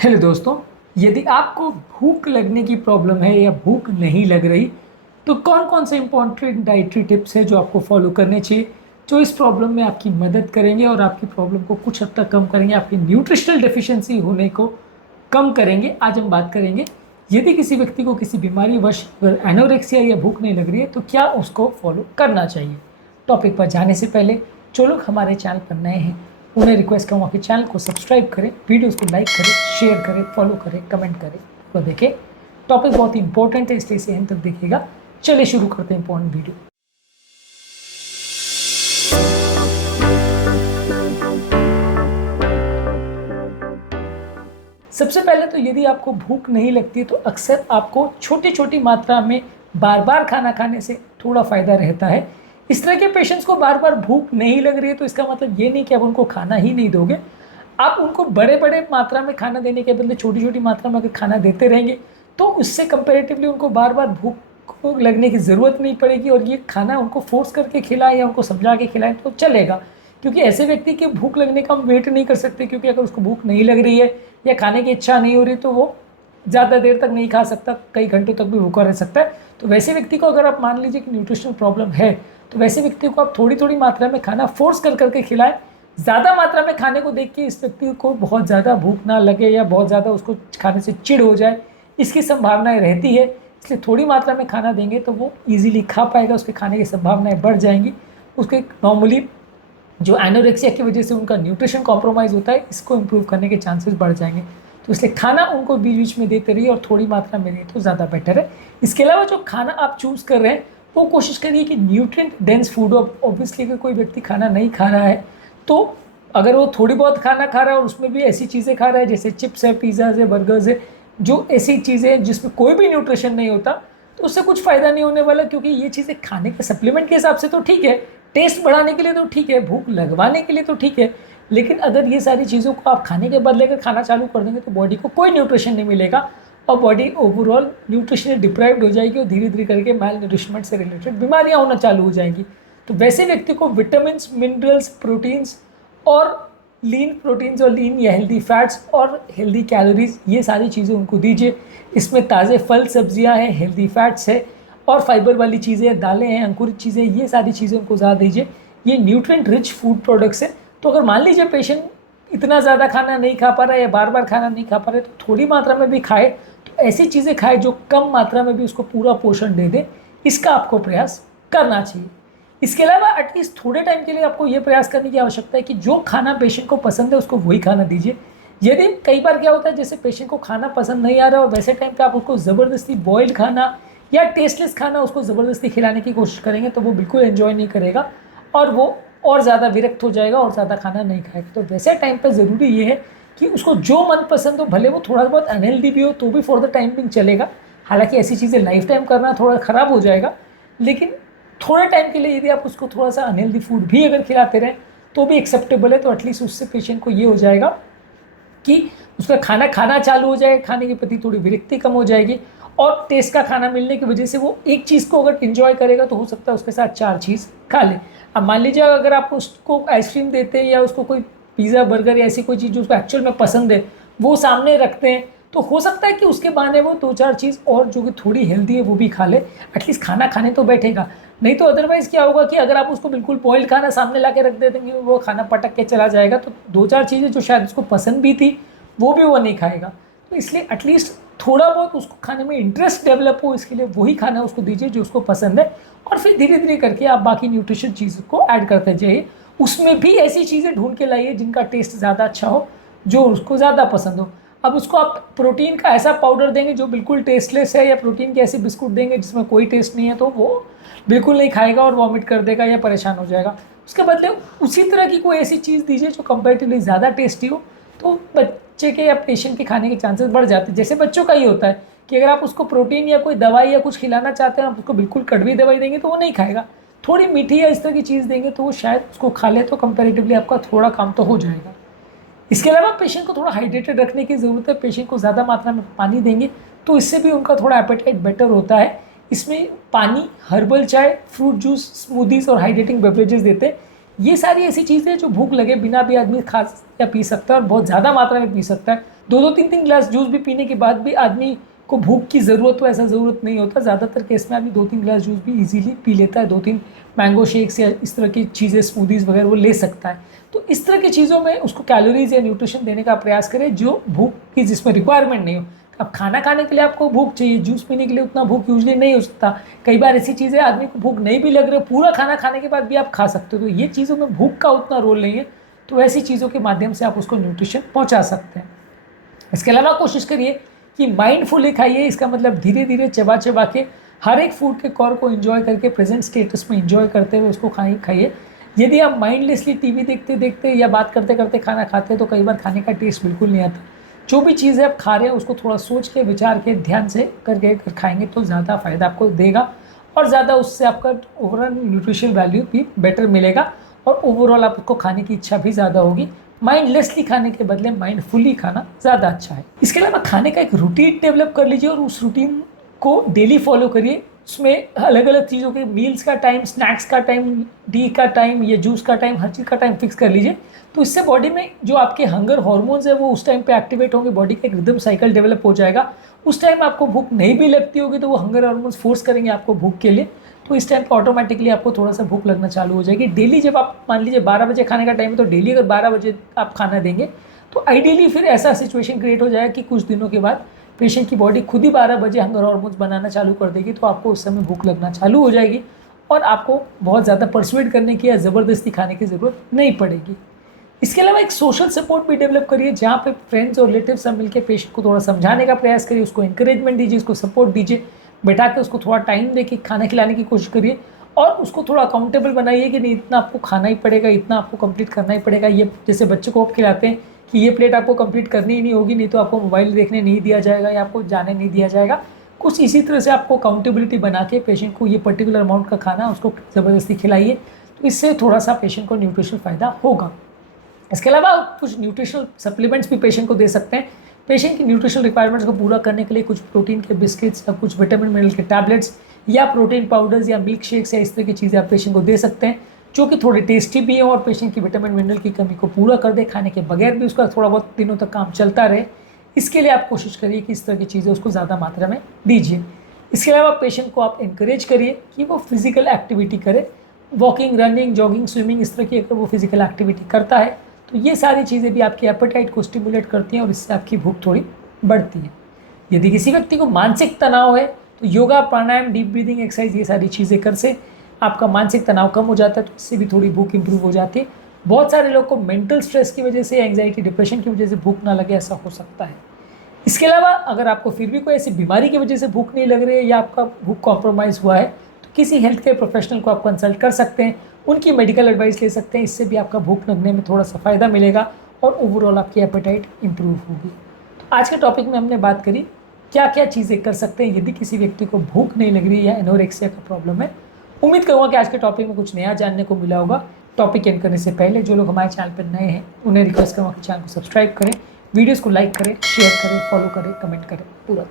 Hello दोस्तों। यदि आपको भूख लगने की प्रॉब्लम है या भूख नहीं लग रही, तो कौन कौन से इंपॉर्टेंट डाइटरी टिप्स है जो आपको फॉलो करने चाहिए, जो इस प्रॉब्लम में आपकी मदद करेंगे और आपकी प्रॉब्लम को कुछ हद तक कम करेंगे, आपकी न्यूट्रिशनल डेफिशिएंसी होने को कम करेंगे। आज हम बात करेंगे, यदि किसी व्यक्ति को किसी बीमारी वश एनोरेक्सिया या भूख नहीं लग रही है तो क्या उसको फॉलो करना चाहिए। टॉपिक पर जाने से पहले जो लोग हमारे चैनल पर नए हैं उन्हें रिक्वेस्ट करूँगा कि चैनल को सब्सक्राइब करें, वीडियोस को लाइक करें, शेयर करें, फॉलो करें, कमेंट करें, तो देखें। टॉपिक बहुत ही इंपॉर्टेंट है, इसलिए इसे एंड तक देखिएगा। चलिए शुरू करते हैं इंपॉर्टेंट वीडियो। सबसे पहले तो यदि आपको भूख नहीं लगती तो अक्सर आपको छोटी छोटी मात्रा में बार बार खाना खाने से थोड़ा फ़ायदा रहता है। इस तरह के पेशेंट्स को बार बार भूख नहीं लग रही है तो इसका मतलब ये नहीं कि आप उनको खाना ही नहीं दोगे। आप उनको बड़े बड़े मात्रा में खाना देने के बदले छोटी छोटी मात्रा में अगर खाना देते रहेंगे तो उससे कंपेरेटिवली उनको बार बार भूख लगने की ज़रूरत नहीं पड़ेगी, और ये खाना उनको फोर्स करके खिलाएं या उनको समझा के खिलाएं तो चलेगा। क्योंकि ऐसे व्यक्ति की भूख लगने का हम वेट नहीं कर सकते, क्योंकि अगर उसको भूख नहीं लग रही है या खाने की इच्छा नहीं हो रही तो वो ज़्यादा देर तक नहीं खा सकता, कई घंटों तक भी भूखा रह सकता है। तो वैसे व्यक्ति को अगर आप मान लीजिए कि न्यूट्रिशनल प्रॉब्लम है तो वैसे व्यक्ति को आप थोड़ी थोड़ी मात्रा में खाना फोर्स कर करके खिलाएं। ज़्यादा मात्रा में खाने को देख के इस व्यक्ति को बहुत ज़्यादा भूख ना लगे या बहुत ज़्यादा उसको खाने से चिढ़ हो जाए, इसकी संभावनाएं रहती है। इसलिए थोड़ी मात्रा में खाना देंगे तो वो ईजिली खा पाएगा, उसके खाने की संभावनाएं बढ़ जाएंगी। उसके नॉर्मली जो एनोरेक्सिया की वजह से उनका न्यूट्रिशन कॉम्प्रोमाइज़ होता है, इसको इम्प्रूव करने के चांसेस बढ़ जाएंगे। तो इसलिए खाना उनको बीच बीच में देते रहिए और थोड़ी मात्रा में दें तो ज़्यादा बेटर है। इसके अलावा जो खाना आप चूज़ कर रहे हैं वो कोशिश करिए कि न्यूट्रिएंट डेंस फूड हो। ऑब्वियसली अगर कोई व्यक्ति खाना नहीं खा रहा है तो अगर वो थोड़ी बहुत खाना खा रहा है और उसमें भी ऐसी चीज़ें खा रहा है जैसे चिप्स है, पिज़्ज़ाज़ है, बर्गर्स है, जो ऐसी चीज़ें हैं जिसमें कोई भी न्यूट्रिशन नहीं होता, तो उससे कुछ फ़ायदा नहीं होने वाला। क्योंकि ये चीज़ें खाने के सप्लीमेंट के हिसाब से तो ठीक है, टेस्ट बढ़ाने के लिए तो ठीक है, भूख लगवाने के लिए तो ठीक है, लेकिन अगर ये सारी चीज़ों को आप खाने के बदले अगर खाना चालू कर देंगे तो बॉडी को कोई न्यूट्रिशन नहीं मिलेगा और बॉडी ओवरऑल न्यूट्रिशनली डिप्राइव्ड हो जाएगी और धीरे धीरे करके माल न्यूट्रिशमेंट से रिलेटेड बीमारियां होना चालू हो जाएंगी। तो वैसे व्यक्ति को विटामिन, मिनरल्स, प्रोटीन्स और लीन प्रोटीन्स और लीन या हेल्दी फैट्स और हेल्दी कैलोरीज, ये सारी चीज़ें उनको दीजिए। इसमें ताज़े फल सब्जियां हैं, हेल्दी फैट्स है और फाइबर वाली चीज़ें, दालें हैं, अंकुरित चीज़ें, ये सारी चीज़ें उनको ज़्यादा दीजिए। ये न्यूट्रिएंट रिच फूड प्रोडक्ट्स है। तो अगर मान लीजिए पेशेंट इतना ज़्यादा खाना नहीं खा पा रहा है या बार बार खाना नहीं खा पा रहा है तो थोड़ी मात्रा में भी खाए, तो ऐसी चीज़ें खाए जो कम मात्रा में भी उसको पूरा पोषण दे दे, इसका आपको प्रयास करना चाहिए। इसके अलावा एटलीस्ट थोड़े टाइम के लिए आपको ये प्रयास करने की आवश्यकता है कि जो खाना पेशेंट को पसंद है उसको वही खाना दीजिए। यदि कई बार क्या होता है, जैसे पेशेंट को खाना पसंद नहीं आ रहा और वैसे टाइम पे आप उसको ज़बरदस्ती बॉइल्ड खाना या टेस्टलेस खाना उसको ज़बरदस्ती खिलाने की कोशिश करेंगे तो वो बिल्कुल एंजॉय नहीं करेगा और वो और ज़्यादा विरक्त हो जाएगा और ज़्यादा खाना नहीं खाएगा। तो वैसे टाइम पर ज़रूरी ये है कि उसको जो मन पसंद हो, भले वो थोड़ा बहुत अनहेल्दी भी हो तो भी फॉर द टाइम बिंग चलेगा। हालांकि ऐसी चीज़ें लाइफ टाइम करना थोड़ा ख़राब हो जाएगा, लेकिन थोड़े टाइम के लिए यदि आप उसको थोड़ा सा अनहेल्दी फूड भी अगर खिलाते रहें तो भी एक्सेप्टेबल है। तो एटलीस्ट उससे पेशेंट को ये हो जाएगा कि उसका खाना खाना चालू हो जाएगा, खाने के प्रति थोड़ी विरक्ति कम हो जाएगी और टेस्ट का खाना मिलने की वजह से वो एक चीज़ को अगर इन्जॉय करेगा तो हो सकता है उसके साथ 4 चीज़ खा ले। अब मान लीजिए अगर आप उसको आइसक्रीम देते हैं या उसको कोई पिज़्ज़ा, बर्गर या ऐसी कोई चीज़ जो उसको एक्चुअल में पसंद है वो सामने रखते हैं, तो हो सकता है कि उसके बहाने वो 2-4 चीज़ और जो कि थोड़ी हेल्दी है वो भी खा ले। एटलीस्ट खाना खाने तो बैठेगा। नहीं तो अदरवाइज़ क्या होगा कि अगर आप उसको बिल्कुल बॉइल्ड खाना सामने ला के रख दे देंगे, वो खाना पटक के चला जाएगा, तो 2-4 चीज़ें जो शायद उसको पसंद भी थी वो भी वो नहीं खाएगा। तो इसलिए एटलीस्ट थोड़ा बहुत उसको खाने में इंटरेस्ट डेवलप हो, इसके लिए वही खाना उसको दीजिए जो उसको पसंद है और फिर धीरे धीरे करके आप बाकी न्यूट्रिशन चीज़ों को ऐड करते जाइए। उसमें भी ऐसी चीज़ें ढूंढ के लाइए जिनका टेस्ट ज़्यादा अच्छा हो, जो उसको ज़्यादा पसंद हो। अब उसको आप प्रोटीन का ऐसा पाउडर देंगे जो बिल्कुल टेस्टलेस है या प्रोटीन के ऐसे बिस्कुट देंगे जिसमें कोई टेस्ट नहीं है तो वो बिल्कुल नहीं खाएगा और वॉमिट कर देगा या परेशान हो जाएगा। उसके बदले उसी तरह की कोई ऐसी चीज़ दीजिए जो कंपैरेटिवली ज़्यादा टेस्टी हो, तो बच्चे के या पेशेंट के खाने के चांसेस बढ़ जाते हैं। जैसे बच्चों का ही होता है कि अगर आप उसको प्रोटीन या कोई दवाई या कुछ खिलाना चाहते हैं, आप उसको बिल्कुल कड़वी दवाई देंगे तो वो नहीं खाएगा। थोड़ी मीठी या इस तरह की चीज़ देंगे तो वो शायद उसको खा ले, तो कंपैरेटिवली आपका थोड़ा काम तो हो जाएगा। इसके अलावा पेशेंट को थोड़ा हाइड्रेटेड रखने की ज़रूरत है। पेशेंट को ज़्यादा मात्रा में पानी देंगे तो इससे भी उनका थोड़ा एपेटाइट बेटर होता है। इसमें पानी, हर्बल चाय, फ्रूट जूस, स्मूदीज और हाइड्रेटिंग बेवरेजेस देते हैं। ये सारी ऐसी चीज़ें जो भूख लगे बिना भी आदमी खा या पी सकता है और बहुत ज़्यादा मात्रा में पी सकता है। दो 3 गिलास जूस भी पीने के बाद भी आदमी को भूख की ज़रूरत हो, ऐसा ज़रूरत नहीं होता। ज़्यादातर केस में आदमी 2-3 गिलास जूस भी इजीली पी लेता है, 2-3 मैंगो शेक्स या इस तरह की चीज़ें, स्मूदीज़ वगैरह वो ले सकता है। तो इस तरह की चीज़ों में उसको कैलोरीज या न्यूट्रिशन देने का प्रयास करें जो भूख की जिसमें रिक्वायरमेंट नहीं हो। अब खाना खाने के लिए आपको भूख चाहिए, जूस पीने के लिए उतना भूख यूजली नहीं हो सकता। कई बार ऐसी चीज़ें आदमी को भूख नहीं भी लग रही, पूरा खाना खाने के बाद भी आप खा सकते हो, तो ये चीज़ों में भूख का उतना रोल नहीं है। तो ऐसी चीज़ों के माध्यम से आप उसको न्यूट्रिशन पहुँचा सकते हैं। इसके अलावा कोशिश करिए कि माइंडफुली खाइए। इसका मतलब धीरे धीरे चबा चबा के हर एक फूड के कौर को एंजॉय करके प्रेजेंट स्टेटस में एंजॉय करते हुए उसको खाइए। यदि आप माइंडलेसली टीवी देखते देखते या बात करते करते खाना खाते हैं तो कई बार खाने का टेस्ट बिल्कुल नहीं आता। जो भी चीज़ें आप खा रहे हैं उसको थोड़ा सोच के, विचार के, ध्यान से करके खाएंगे तो ज़्यादा फ़ायदा आपको देगा और ज़्यादा उससे आपका ओवरऑल न्यूट्रिशनल वैल्यू भी बेटर मिलेगा और ओवरऑल आपको खाने की इच्छा भी ज़्यादा होगी। माइंडलेसली खाने के बदले माइंडफुली खाना ज़्यादा अच्छा है। इसके अलावा खाने का एक रूटीन डेवलप कर लीजिए और उस रूटीन को डेली फॉलो करिए। उसमें अलग अलग चीज़ों के मील्स का टाइम, स्नैक्स का टाइम, टी का टाइम या जूस का टाइम, हर चीज़ का टाइम फिक्स कर लीजिए। तो इससे बॉडी में जो आपके हंगर हार्मोन्स है वो उस टाइम पे एक्टिवेट होंगे, बॉडी का एक रिदम साइकिल डेवलप हो जाएगा। उस टाइम आपको भूख नहीं भी लगती होगी तो वो हंगर हार्मोन्स फोर्स करेंगे आपको भूख के लिए, तो इस टाइम पर ऑटोमेटिकली आपको थोड़ा सा भूख लगना चालू हो जाएगी। डेली जब आप मान लीजिए 12 बजे खाने का टाइम है तो डेली अगर 12 बजे आप खाना देंगे तो आइडियली फिर ऐसा सिचुएशन क्रिएट हो जाएगा कि कुछ दिनों के बाद पेशेंट की बॉडी खुद ही 12 बजे हंगर हार्मोन्स बनाना चालू कर देगी, तो आपको उस समय भूख लगना चालू हो जाएगी और आपको बहुत ज़्यादा परसुएड करने की या ज़बरदस्ती खाने की ज़रूरत नहीं पड़ेगी। इसके अलावा एक सोशल सपोर्ट भी डेवलप करिए जहाँ पे फ्रेंड्स और रिलेटिव सब मिलकर पेशेंट को थोड़ा समझाने का प्रयास करिए, उसको इंकरेजमेंट दीजिए, उसको सपोर्ट दीजिए, बैठा के उसको थोड़ा टाइम दे के खाना खिलाने की कोशिश करिए और उसको थोड़ा अकाउंटेबल बनाइए कि नहीं इतना आपको खाना ही पड़ेगा, इतना आपको कंप्लीट करना ही पड़ेगा। ये जैसे बच्चे को आप खिलाते हैं कि ये प्लेट आपको कंप्लीट करनी ही नहीं होगी, नहीं तो आपको मोबाइल देखने नहीं दिया जाएगा या आपको जाने नहीं दिया जाएगा। कुछ इसी तरह से आपको अकाउंटेबिलिटी बना के पेशेंट को ये पर्टिकुलर अमाउंट का खाना उसको ज़बरदस्ती खिलाइए, तो इससे थोड़ा सा पेशेंट को न्यूट्रिशनल फ़ायदा होगा। इसके अलावा कुछ न्यूट्रिशनल सप्लीमेंट्स भी पेशेंट को दे सकते हैं। पेशेंट की न्यूट्रिशनल रिक्वायरमेंट्स को पूरा करने के लिए कुछ प्रोटीन के बिस्किट्स या कुछ विटामिन मिनरल के टैबलेट्स या प्रोटीन पाउडर्स या मिल्क शेक्स या इस तरह की चीज़ें आप पेशेंट को दे सकते हैं जो कि थोड़ी टेस्टी भी हो और पेशेंट की विटामिन मिनरल की कमी को पूरा कर दे, खाने के बगैर भी उसका थोड़ा बहुत दिनों तक काम चलता रहे। इसके लिए आप कोशिश करिए कि इस तरह की चीज़ें उसको ज़्यादा मात्रा में दीजिए। इसके अलावा पेशेंट को आप इंकरेज करिए कि वो फिजिकल एक्टिविटी करे, वॉकिंग, रनिंग, जॉगिंग, स्विमिंग, इस तरह की अगर वो फिजिकल एक्टिविटी करता है तो ये सारी चीज़ें भी आपकी एपेटाइट को स्टिमुलेट करती हैं और इससे आपकी भूख थोड़ी बढ़ती है। यदि किसी व्यक्ति को मानसिक तनाव है तो योगा, प्राणायाम, डीप ब्रीदिंग एक्सरसाइज, ये सारी चीज़ें कर से आपका मानसिक तनाव कम हो जाता है, तो इससे भी थोड़ी भूख इंप्रूव हो जाती है। बहुत सारे लोग को मेंटल स्ट्रेस की वजह से, एंग्जाइटी, डिप्रेशन की वजह से भूख ना लगे, ऐसा हो सकता है। इसके अलावा अगर आपको फिर भी कोई ऐसी बीमारी की वजह से भूख नहीं लग रही है या आपका भूख कॉम्प्रोमाइज़ हुआ है तो किसी हेल्थ केयर प्रोफेशनल को आप कंसल्ट कर सकते हैं, उनकी मेडिकल एडवाइस ले सकते हैं। इससे भी आपका भूख लगने में थोड़ा सा फ़ायदा मिलेगा और ओवरऑल आपकी एपेटाइट इंप्रूव होगी। तो आज के टॉपिक में हमने बात करी क्या क्या चीज़ें कर सकते हैं यदि किसी व्यक्ति को भूख नहीं लग रही है या एनोरेक्सिया का प्रॉब्लम है। उम्मीद करूँगा कि आज के टॉपिक में कुछ नया जानने को मिला होगा। टॉपिक एंड करने से पहले जो लोग हमारे चैनल पर नए हैं उन्हें रिक्वेस्ट करूँगा कि चैनल को सब्सक्राइब करें, वीडियोज़ को लाइक करें, शेयर करें, फॉलो करें, कमेंट करें। पूरा